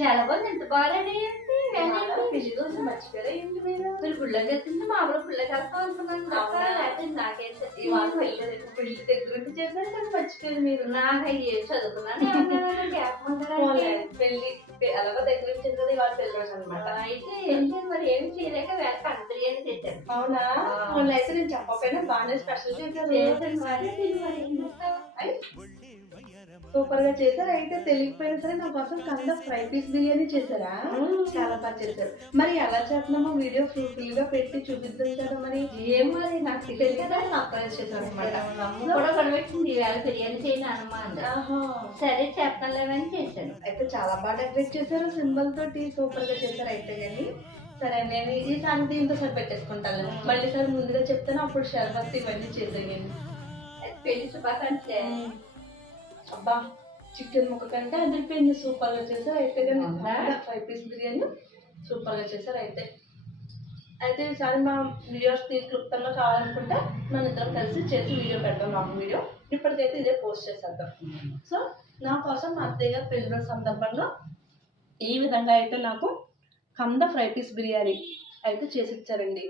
చాలా బాగుంది. ఎంత బాగా రెడీ అయ్యింది. రోజు మర్చిపోయారా ఏంటి మీరు? మీరు గుళ్ళకి వెళ్తుంటే మామూలు గుళ్ళకి వెళ్తాం అనుకున్నాను తప్ప లేకపోతే నాకైతే ఇవాళ పెళ్లి దగ్గరుండి చేశారు కానీ మర్చిపోయారు మీరు. నాకు ఏం చదువుకున్నాను పెళ్లి అలాగో దగ్గర ఇచ్చారు కదా ఇవాళ పెళ్లి రోజు అనమాట. అయితే ఏం చేయాలి మరి ఏమి చేయలేక వేళ కంద బిర్యానీ చేశాను. అవునా? మొన్న అయితే నేను చెప్పకపోయినా బాగానే స్పెషల్ చేశారు. చేశాను మరి తిని మరి ఏం చేస్తావా? సూపర్ గా చేశారు. అయితే తెలియకపోయినా సరే నా కోసం కంద ఫ్రై పీస్ బిర్యానీ చేశారా? చాలా బాగా చేశారు. మరి ఎలా చేస్తున్నామో వీడియో ఫుల్ గా పెట్టి చూపిద్దాం కదా. మరి ఏం మరి నాకు తెలియదు కదా. సర్ప్రైజ్ చేశారు అనమాట. అమ్మ కూడా గొడవెట్టింది ఈవేళ బిర్యానీ చేయను అనమా అంది. సరే చెప్పలేమని చేశాను. అయితే చాలా బాగా డెకరేట్ చేశారు. సింబల్ తోటి సూపర్ గా చేశారు. అయితే కానీ సరే నేను ఈసారి దీంతో సరి పెట్టేసుకుంటాను. మళ్ళీ సార్ ముందుగా చెప్తాను అప్పుడు షర్బత్ ఇవన్నీ చేసేయండి. పెళ్లి శుభాకాంక్షలే. అబ్బా చికెన్ ముక్క కంటే అదిరిపోయింది. సూపర్ గా చేశారు. అయితే కానీ ఫ్రై పీస్ బిర్యానీ సూపర్ గా చేశారు. అయితే ఈసారి మా వీడియోస్ క్లుప్తంగా కావాలనుకుంటే మన ఇద్దరం కలిసి చేసి వీడియో పెడతాం. లాంగ్ వీడియో ఇప్పటికైతే ఇదే పోస్ట్ చేసేద్దాం. సో నా కోసం మా అత్తయ్య గారు పెళ్లి రోజు సందర్భంగా ఈ విధంగా అయితే నాకు కంద ఫ్రై పీస్ బిర్యానీ అయితే చేసి ఇచ్చారండి.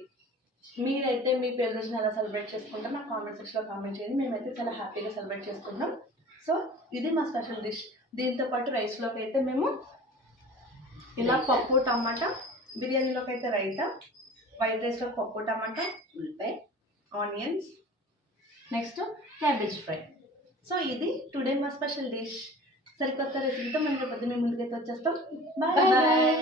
మీరైతే మీ పెళ్లి రోజున ఎలా సెలబ్రేట్ చేసుకుంటారో నా కామెంట్ సెక్షన్లో కామెంట్ చేయండి. మేమైతే చాలా హ్యాపీగా సెలబ్రేట్ చేసుకుంటాం. సో ఇది మా స్పెషల్ డిష్. దీంతో పాటు రైస్లోకి అయితే మేము ఇలా పప్పు టమాటా, బిర్యానీలోకి అయితే రైతా, వైట్ రైస్లో పప్పు టమాటా, ఉల్లిపాయ, onions, next cabbage fry. So ఇది టుడే మా స్పెషల్ డిష్. సరికొత్త రెసిపీతో మనం రేపు మీ ముందుకైతే వచ్చేస్తాం. Bye bye.